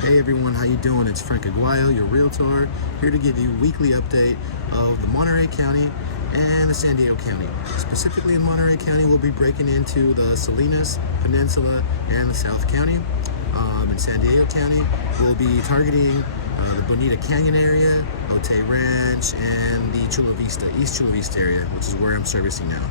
Hey everyone, how you doing? It's Frank Aguayo, your realtor, here to give you a weekly update of the Monterey County and the San Diego County. Specifically in Monterey County, we'll be breaking into the Salinas Peninsula and the South County. In San Diego County, we'll be targeting the Bonita Canyon area, Otay Ranch, and the Chula Vista, East Chula Vista area, which is where I'm servicing now.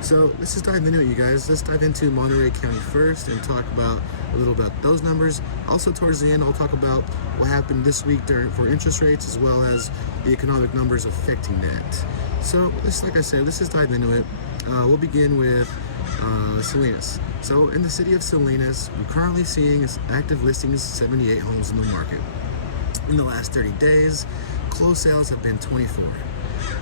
So let's just dive into it, you guys. Let's dive into Monterey County first and talk about a little about those numbers. Also, towards the end, I'll talk about what happened this week for interest rates, as well as the economic numbers affecting that. So, like I said, let's just dive into it. We'll begin with Salinas. So, in the city of Salinas, I'm currently seeing active listings, 78 homes in the market. In the last 30 days, closed sales have been 24.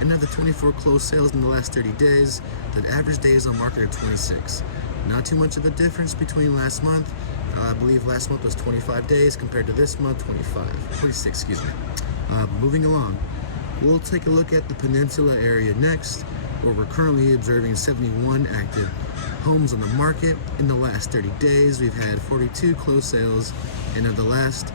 And of the 24 closed sales in the last 30 days, the average days on market are 26. Not too much of a difference between last month. I believe last month was 25 days compared to this month, 26, excuse me. Moving along, we'll take a look at the Peninsula area next, where we're currently observing 71 active homes on the market. In the last 30 days, we've had 42 closed sales, and of the last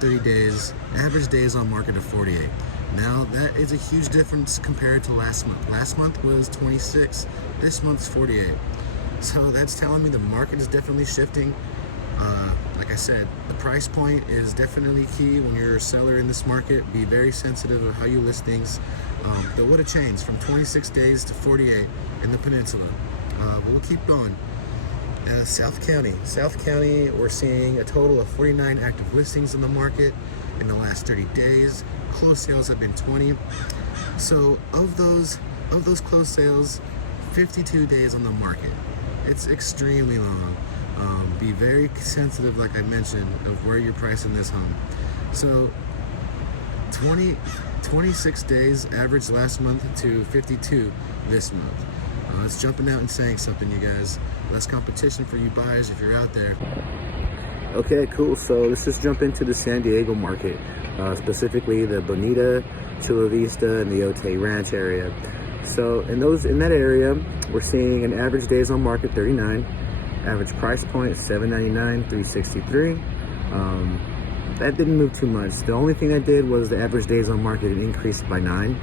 30 days, average days on market of 48. Now, that is a huge difference compared to last month. Last month was 26, this month's 48. So that's telling me the market is definitely shifting. Like I said, the price point is definitely key when you're a seller in this market. Be very sensitive of how you list things. But what a change from 26 days to 48 in the peninsula. But we'll keep going. South County, we're seeing a total of 49 active listings in the market in the last 30 days. Closed sales have been 20. So of those closed sales, 52 days on the market. It's extremely long. Be very sensitive, like I mentioned, of where you're pricing this home. So 26 days average last month to 52 this month. It's jumping out and saying something, you guys. Less competition for you buyers if you're out there. Okay, cool. So let's just jump into the San Diego market, specifically the Bonita, Chula Vista, and the Otay Ranch area. So in that area, we're seeing an average days on market 39, average price point $799, $363. That didn't move too much. The only thing that did was the average days on market increased by 9.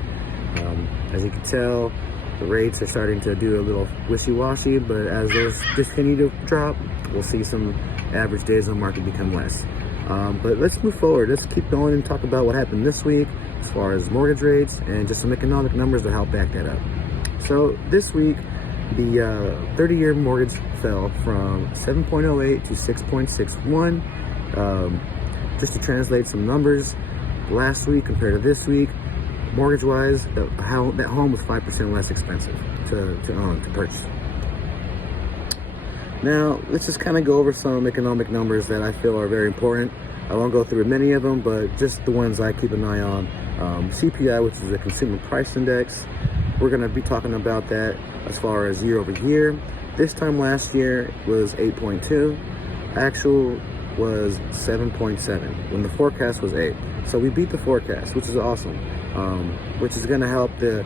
As you can tell, the rates are starting to do a little wishy-washy, but as those continue to drop, we'll see some average days on market become less. But let's move forward. Let's keep going and talk about what happened this week as far as mortgage rates and just some economic numbers to help back that up. So this week, the 30-year mortgage fell from 7.08 to 6.61. Just to translate some numbers, last week compared to this week, mortgage-wise, that home was 5% less expensive to own, to purchase. Now, let's just kind of go over some economic numbers that I feel are very important. I won't go through many of them, but just the ones I keep an eye on. CPI, which is the Consumer Price Index. We're going to be talking about that as far as year over year. This time last year was 8.2. Actual was 7.7 when the forecast was 8. So we beat the forecast, which is awesome, which is going to help the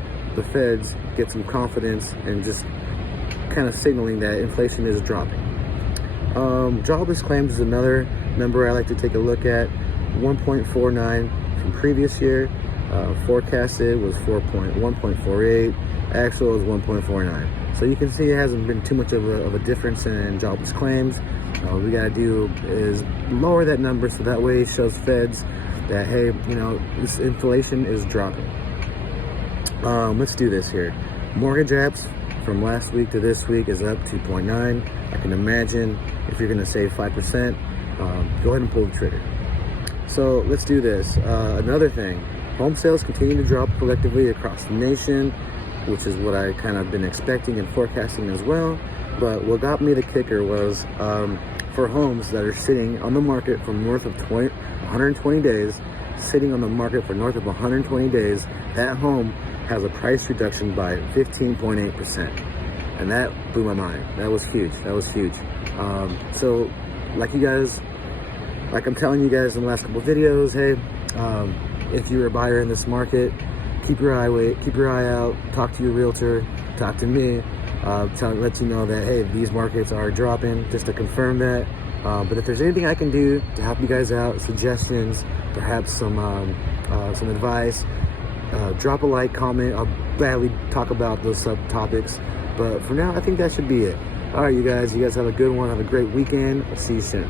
feds get some confidence and just kind of signaling that inflation is dropping. Jobless claims is another number I like to take a look at. 1.49 from previous year. Forecasted was 1.48. Actual is 1.49. So you can see it hasn't been too much of a difference in jobless claims. What we got to do is lower that number so that way it shows feds that, hey, this inflation is dropping. Let's do this here. Mortgage apps from last week to this week is up 2.9. I can imagine if you're going to save 5%, go ahead and pull the trigger. So let's do this. Another thing, home sales continue to drop collectively across the nation, which is what I kind of been expecting and forecasting as well. But what got me the kicker was for homes that are sitting on the market for north of 120 days, sitting on the market for north of 120 days, that home has a price reduction by 15.8%. And that blew my mind. That was huge. So like I'm telling you guys in the last couple of videos, hey, if you're a buyer in this market, keep your eye out, talk to your realtor, talk to me, let you know that, hey, these markets are dropping, just to confirm that. But if there's anything I can do to help you guys out, suggestions, perhaps some advice, drop a like, comment. I'll gladly talk about those subtopics. But for now, I think that should be it. All right, you guys have a good one. Have a great weekend. I'll see you soon.